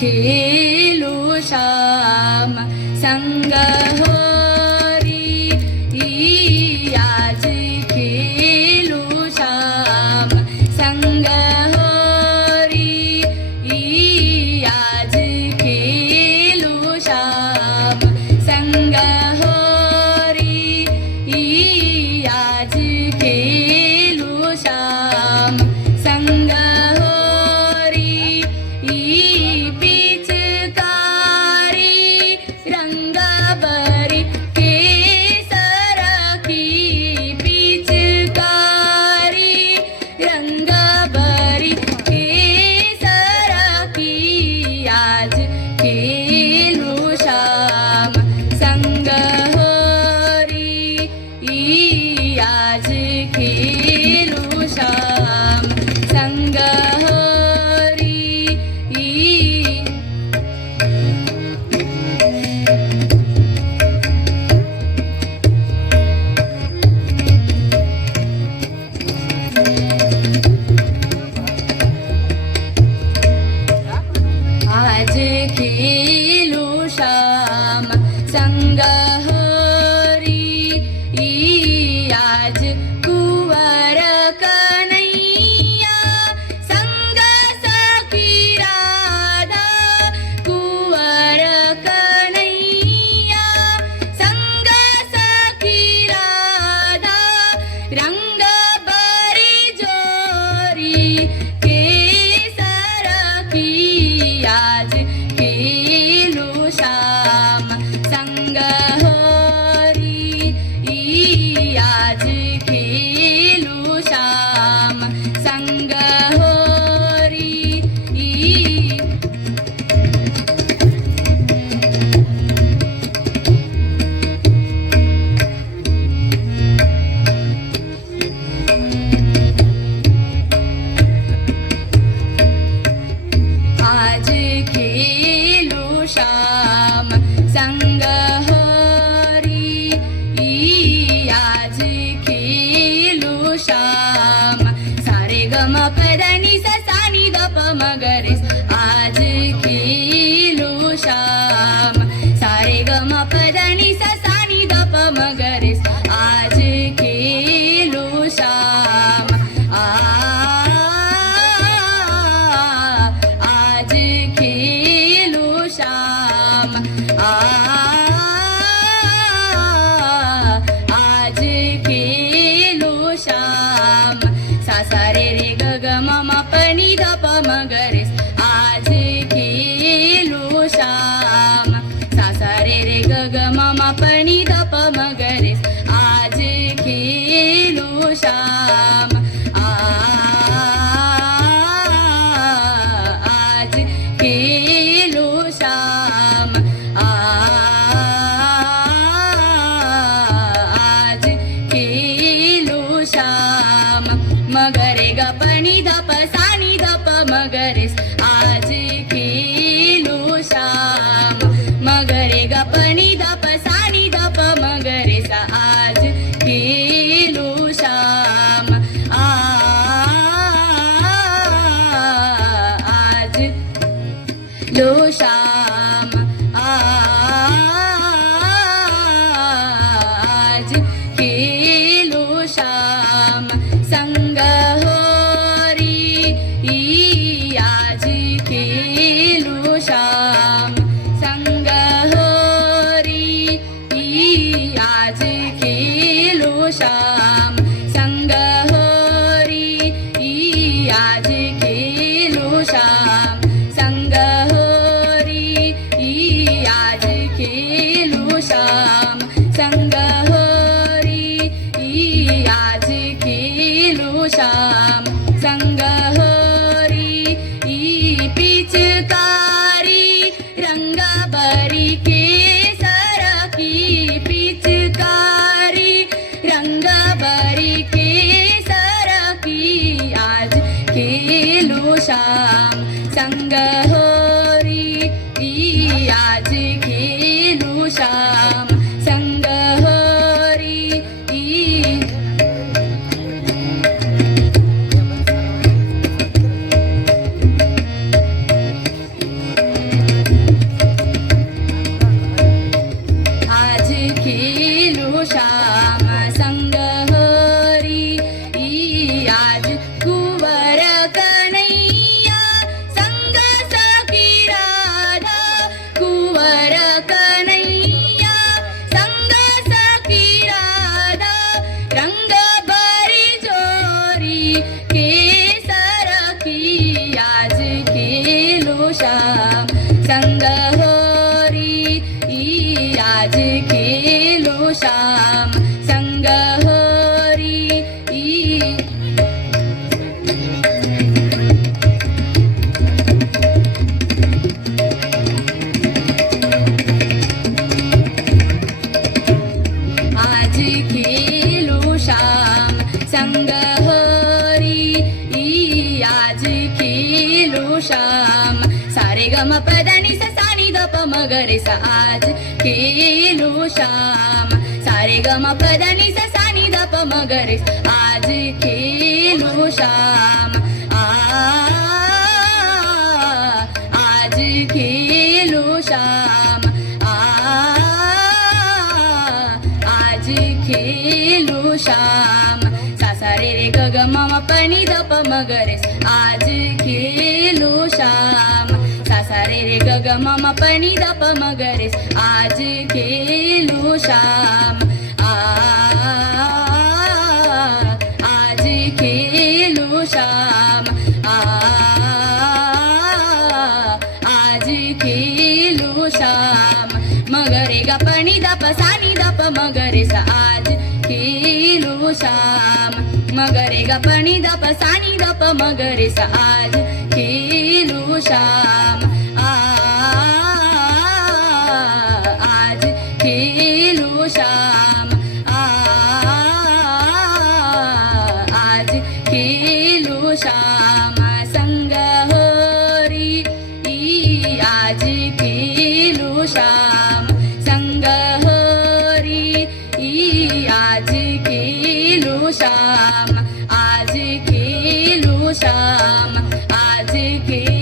खेलू श्याम संग होरी आज खेलू श्याम संग होरी आज खेलू श्याम संग होरी आज खेलू श्याम संग होरी पिचकारी रंगबरी केसर की पिचकारी रंगबरी केसर की आज खेलू श्याम संग होरी आज खेलू श्याम संग होरी आज खेलू श्याम संग होरी आज कुंवर कन्हैया संग सखी राधा कुंवर कन्हैया संग सखी राधा रंग बरी जोरी केसर की आज खेलू श्याम संग होरी आज खेलू श्याम संग होरी आज खेलू श्याम संग होरी आज खेलू श्याम सारे गम पदनी ससानी दप मगरेस आज खेलू श्याम सारे गम पदनी ससानी दप मगरेस आज खेलू श्याम आज खेलू श्याम आज खेलू श्याम सा रे रे ग ग म म प नि ध प म ग रे आज खेलू श्याम सा रे रे ग ग म म प नि ध प म ग रे आज खेलू श्याम आज खेलू श्याम आज खेलू श्याम मगरे ग प नि ध प सा नि ध प म ग रे आज खेलू श्याम मगरे ग प नि ध प सा नि ध प म ग रे सा आज खेलू श्याम आज लो श्याम आज खेलू श्याम संग होरी आज खेलू श्याम संग होरी आज खेलू श्याम संग होरी आज खेलू श्याम संग होरी आज खेलू श्याम संग होरी आज खेलू श्याम संग होरी पिचकारी रंगबरी केसर की पिचकारी रंगबरी केसर की आज खेलू श्याम संग होरी आज खेलू श्याम संग होरी ग म प ध नि सा सा नि ध प म ग रे सा आज खेलू श्याम सा रे ग म प ध नि सा सा नि ध प म ग रे आज खेलू श्याम आज खेलू श्याम आज खेलू श्याम सा सा रे रे ग ग म म प नि ध प म ग रे आज खेलू श्याम सा सा रे रे ग ग म म प नि ध प म ग रे आज खेलू श्याम आज खेलू श्याम आज खेलू श्याम म ग रे ग प नि ध प सा नि ध प म ग रे सा आज खेलू श्याम म ग रे ग प नि ध प सा नि ध प म ग रे सा आज खेलू श्याम आज खेलू श्याम आज खेलू श्याम संग होरी आज खेलू श्याम संग होरी आज खेलू श्याम आज खेलू श्याम आज खेलू